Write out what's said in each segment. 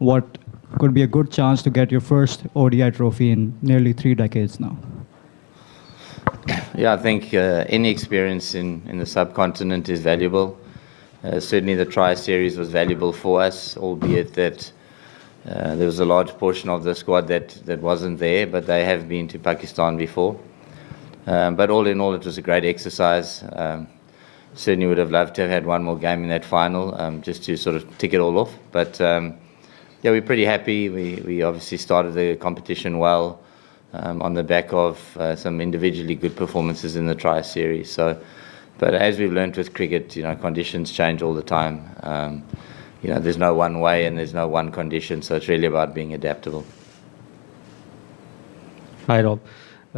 what could be a good chance to get your first ODI trophy in nearly 3 decades now? Yeah, I think any experience in the subcontinent is valuable. Certainly the Tri-Series was valuable for us, albeit that there was a large portion of the squad that wasn't there, but they have been to Pakistan before. But all in all, it was a great exercise. Certainly would have loved to have had one more game in that final, just to sort of tick it all off. But yeah, we're pretty happy. We obviously started the competition well on the back of some individually good performances in the Tri-Series. But as we've learned with cricket, conditions change all the time. There's no one way and there's no one condition, so it's really about being adaptable. Hi, Rob.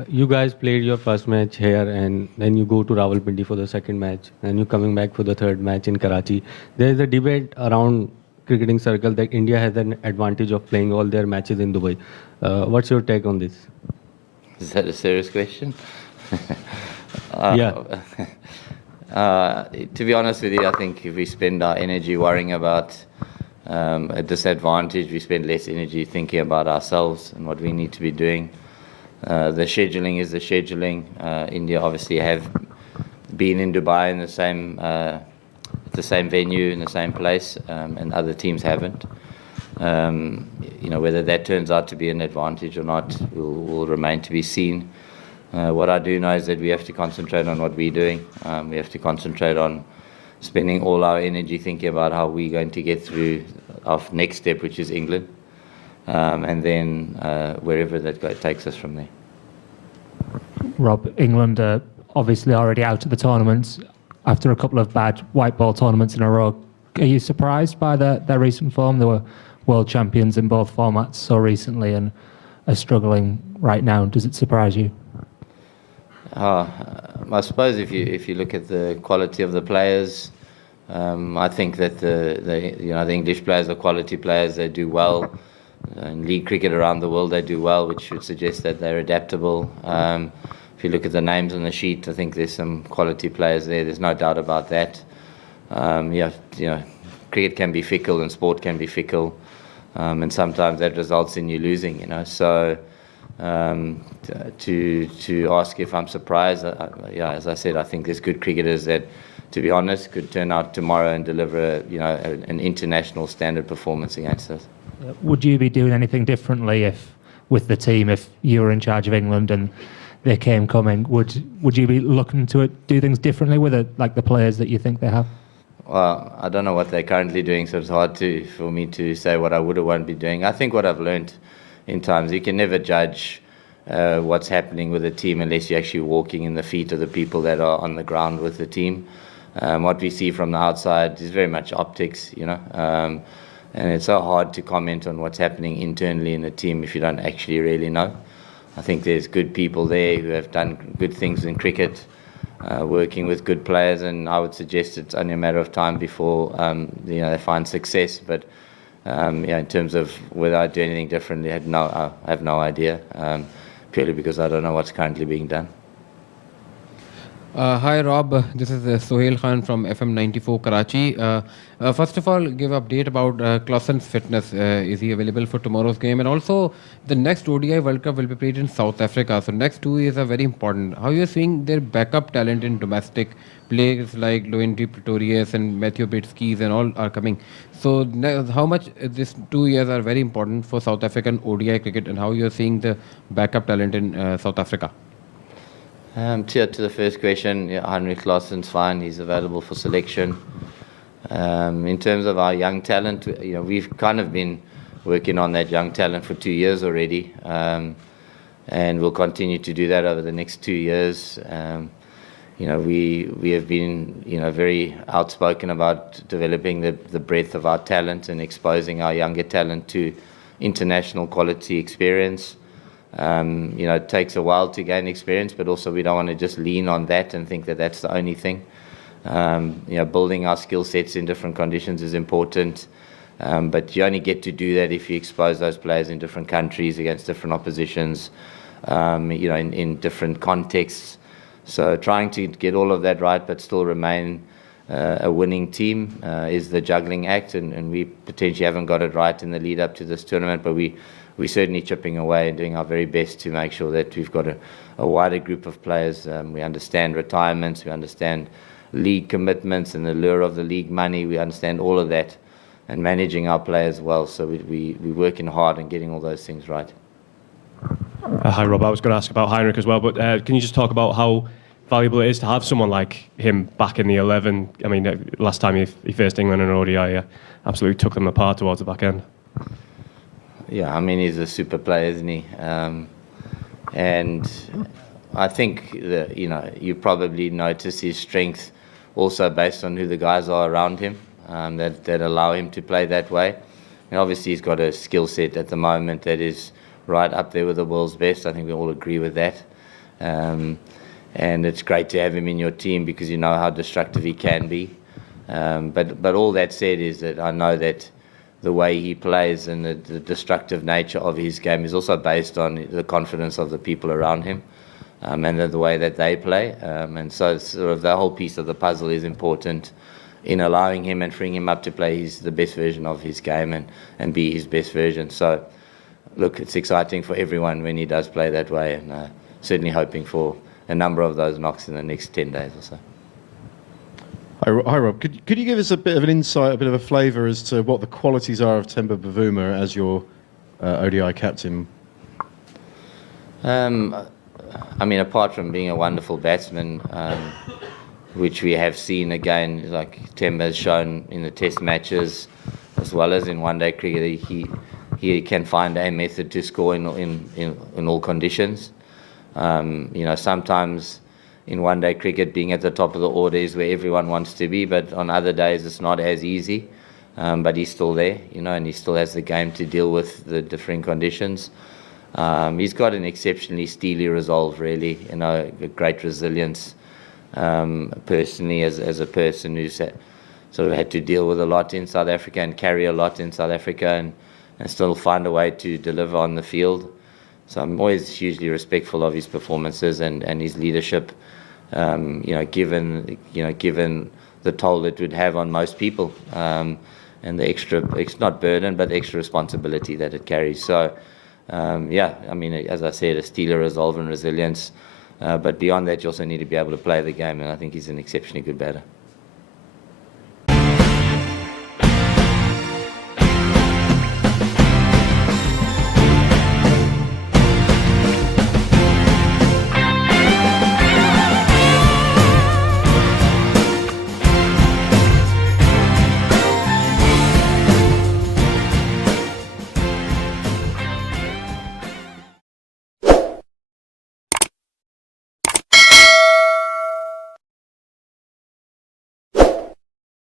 You guys played your first match here, and then you go to Rawalpindi for the second match, and you're coming back for the third match in Karachi. There is a debate around cricketing circle that India has an advantage of playing all their matches in Dubai. What's your take on this? Is that a serious question? Yeah. To be honest with you, I think if we spend our energy worrying about a disadvantage, we spend less energy thinking about ourselves and what we need to be doing. The scheduling is the scheduling. India obviously have been in Dubai in the same venue, in the same place, and other teams haven't. Whether that turns out to be an advantage or not will remain to be seen. What I do know is that we have to concentrate on what we're doing. We have to concentrate on spending all our energy thinking about how we're going to get through our next step, which is England. And then wherever that takes us from there. Rob, England are obviously already out of the tournament after a couple of bad white ball tournaments in a row. Are you surprised by their recent form? They were world champions in both formats so recently and are struggling right now. Does it surprise you? I suppose if you look at the quality of the players, I think that the English players are quality players. They do well. In league cricket around the world, they do well, which should suggest that they're adaptable. If you look at the names on the sheet, I think there's some quality players there. There's no doubt about that. Cricket can be fickle and sport can be fickle, and sometimes that results in you losing. So to ask if I'm surprised, as I said, I think there's good cricketers that, to be honest, could turn out tomorrow and deliver an international standard performance against us. Would you be doing anything differently with the team if you were in charge of England and they came coming? Would you be looking to do things differently with the players that you think they have? Well, I don't know what they're currently doing, so it's hard for me to say what I would or won't be doing. I think what I've learned in times, you can never judge what's happening with a team unless you're actually walking in the feet of the people that are on the ground with the team. What we see from the outside is very much optics, and it's so hard to comment on what's happening internally in the team if you don't actually really know. I think there's good people there who have done good things in cricket, working with good players, and I would suggest it's only a matter of time before they find success. But in terms of whether I do anything differently, I have no idea, purely because I don't know what's currently being done. Hi Rob, this is Sohail Khan from FM 94 Karachi. First of all, give update about Clausen's fitness. Is he available for tomorrow's game? And also, the next ODI World Cup will be played in South Africa. So next 2 years are very important. How are you seeing their backup talent in domestic players like Lowendy Pretorius and Matthew Bitskis and all are coming? So how much these 2 years are very important for South African ODI cricket, and how you're seeing the backup talent in South Africa? To the first question, Heinrich Clausen's fine. He's available for selection. In terms of our young talent, we've kind of been working on that young talent for 2 years already, and we'll continue to do that over the next 2 years. We have been very outspoken about developing the breadth of our talent and exposing our younger talent to international quality experience. It takes a while to gain experience, but also we don't want to just lean on that and think that that's the only thing. Building our skill sets in different conditions is important, but you only get to do that if you expose those players in different countries against different oppositions, in different contexts. So trying to get all of that right, but still remain a winning team is the juggling act, and we potentially haven't got it right in the lead up to this tournament, but we're certainly chipping away and doing our very best to make sure that we've got a wider group of players. We understand retirements, we understand league commitments and the lure of the league money, we understand all of that, and managing our players well. So we're working hard and getting all those things right. Hi Rob, I was going to ask about Heinrich as well, but can you just talk about how valuable it is to have someone like him back in the 11? I mean, last time he faced England in an ODI, absolutely took them apart towards the back end. Yeah, I mean, he's a super player, isn't he? And I think that, you probably notice his strength also based on who the guys are around him that allow him to play that way. And obviously he's got a skill set at the moment that is right up there with the world's best. I think we all agree with that. And it's great to have him in your team because you know how destructive he can be. But all that said is that I know that the way he plays and the destructive nature of his game is also based on the confidence of the people around him and the way that they play. And so sort of the whole piece of the puzzle is important in allowing him and freeing him up to play the best version of his game and be his best version. So, look, it's exciting for everyone when he does play that way, and certainly hoping for a number of those knocks in the next 10 days or so. Hi Rob, could you give us a bit of an insight, a bit of a flavour as to what the qualities are of Temba Bavuma as your ODI captain? I mean, apart from being a wonderful batsman, which we have seen again, like Temba has shown in the test matches as well as in one-day cricket, he can find a method to score in all conditions. Sometimes in one-day cricket, being at the top of the order is where everyone wants to be, but on other days it's not as easy. But he's still there, and he still has the game to deal with the differing conditions. He's got an exceptionally steely resolve, really, a great resilience. Personally, as a person who's sort of had to deal with a lot in South Africa and carry a lot in South Africa and still find a way to deliver on the field. So I'm always hugely respectful of his performances and his leadership. Given the toll it would have on most people, and the extra, it's not burden, but the extra responsibility that it carries. So, I mean, as I said, a steely resolve and resilience. But beyond that, you also need to be able to play the game, and I think he's an exceptionally good batter.